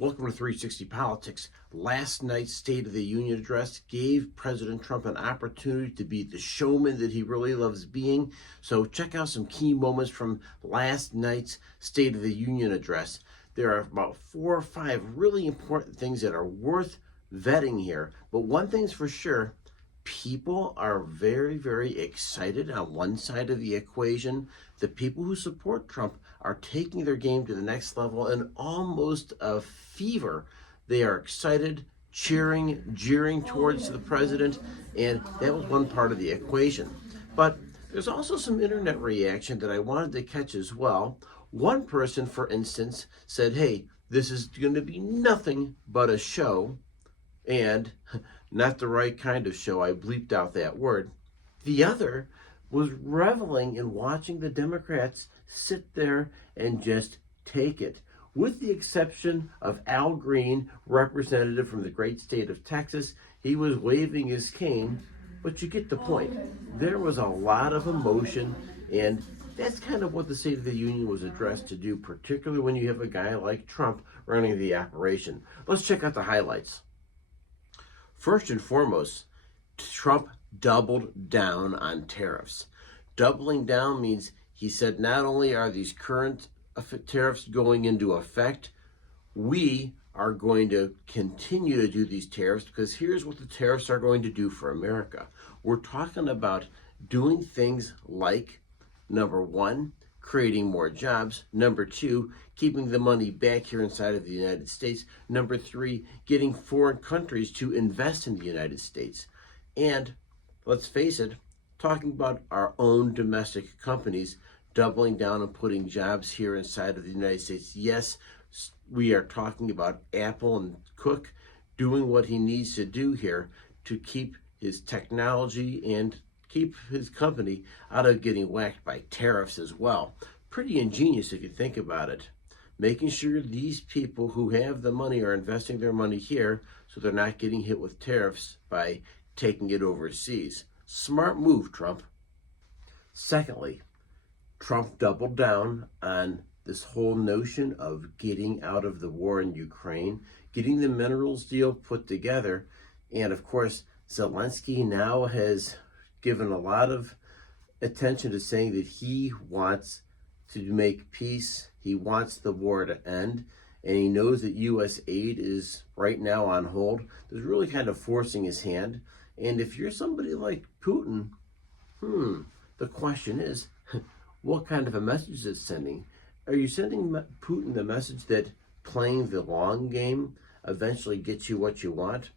Welcome to 360 Politics. Last night's State of the Union address gave President Trump an opportunity to be the showman that he really loves being. So check out some key moments from last night's State of the Union address. There are about 4 or 5 really important things that are worth vetting here. But one thing's for sure, people are very, very excited on one side of the equation. The people who support Trump are taking their game to the next level in almost a fever. They are excited, cheering, jeering towards the president, and that was one part of the equation. But there's also some internet reaction that I wanted to catch as well. One person, for instance, said, hey, this is going to be nothing but a show, and not the right kind of show. I bleeped out that word. The other was reveling in watching the Democrats sit there and just take it. With the exception of Al Green, representative from the great state of Texas, he was waving his cane, but you get the point. There was a lot of emotion, and that's kind of what the State of the Union was addressed to do, particularly when you have a guy like Trump running the operation. Let's check out the highlights. First and foremost, Trump doubled down on tariffs. Doubling down means he said not only are these current tariffs going into effect, we are going to continue to do these tariffs because here's what the tariffs are going to do for America. We're talking about doing things like, number one, creating more jobs. Number two, keeping the money back here inside of the United States. Number three, getting foreign countries to invest in the United States. And let's face it, talking about our own domestic companies doubling down and putting jobs here inside of the United States. Yes, we are talking about Apple and Cook doing what he needs to do here to keep his technology and keep his company out of getting whacked by tariffs as well. Pretty ingenious if you think about it. Making sure these people who have the money are investing their money here so they're not getting hit with tariffs by taking it overseas. Smart move, Trump. Secondly, Trump doubled down on this whole notion of getting out of the war in Ukraine, getting the minerals deal put together, and of course, Zelensky now has given a lot of attention to saying that he wants to make peace, he wants the war to end, and he knows that U.S. aid is right now on hold. There's really kind of forcing his hand. And if you're somebody like Putin, the question is, what kind of a message is it sending? Are you sending Putin the message that playing the long game eventually gets you what you want?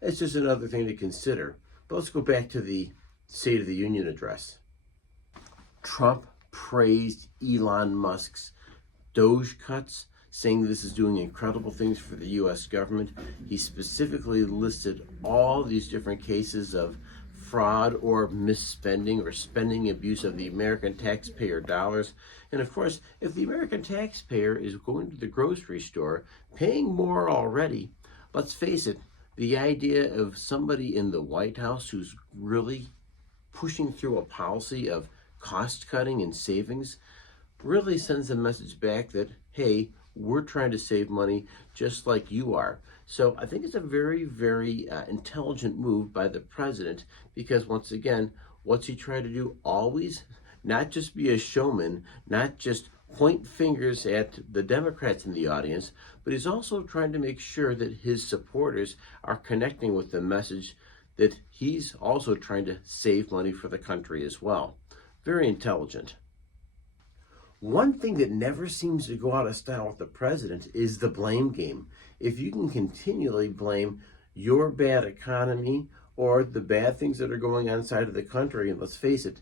It's just another thing to consider. But let's go back to the State of the Union address. Trump praised Elon Musk's DOGE cuts, saying this is doing incredible things for the U.S. government. He specifically listed all these different cases of fraud or misspending or spending abuse of the American taxpayer dollars. And of course, if the American taxpayer is going to the grocery store, paying more already, let's face it, the idea of somebody in the White House who's really pushing through a policy of cost cutting and savings really sends a message back that, hey, we're trying to save money just like you are. So I think it's a very, very intelligent move by the president because once again, what's he trying to do? Always not just be a showman, not just point fingers at the Democrats in the audience, but he's also trying to make sure that his supporters are connecting with the message that he's also trying to save money for the country as well. Very intelligent. One thing that never seems to go out of style with the president is the blame game. If you can continually blame your bad economy or the bad things that are going on inside of the country, and let's face it,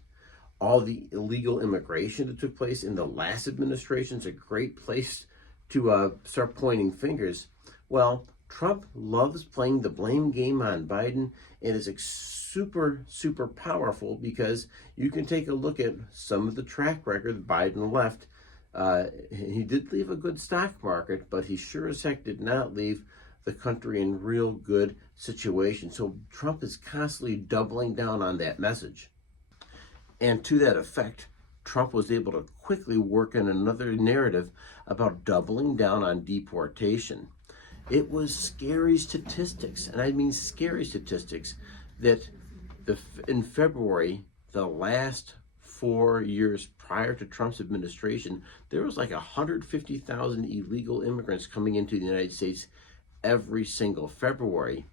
all the illegal immigration that took place in the last administration is a great place to start pointing fingers. Well, Trump loves playing the blame game on Biden, and is super, super powerful because you can take a look at some of the track record Biden left. He did leave a good stock market, but he sure as heck did not leave the country in real good situation. So Trump is constantly doubling down on that message. And to that effect, Trump was able to quickly work in another narrative about doubling down on deportation. It was scary statistics, and I mean scary statistics, that in February, the last 4 years prior to Trump's administration, there was like 150,000 illegal immigrants coming into the United States every single February.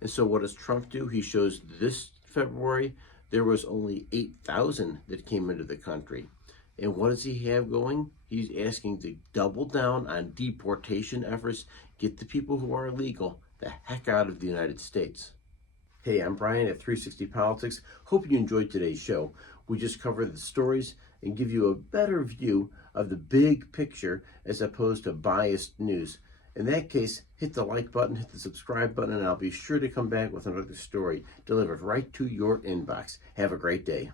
And so what does Trump do? He shows this February, there was only 8,000 that came into the country. And what does he have going? He's asking to double down on deportation efforts, get the people who are illegal the heck out of the United States. Hey, I'm Brian at 360 Politics. Hope you enjoyed today's show. We just covered the stories and give you a better view of the big picture as opposed to biased news. In that case, hit the like button, hit the subscribe button, and I'll be sure to come back with another story delivered right to your inbox. Have a great day.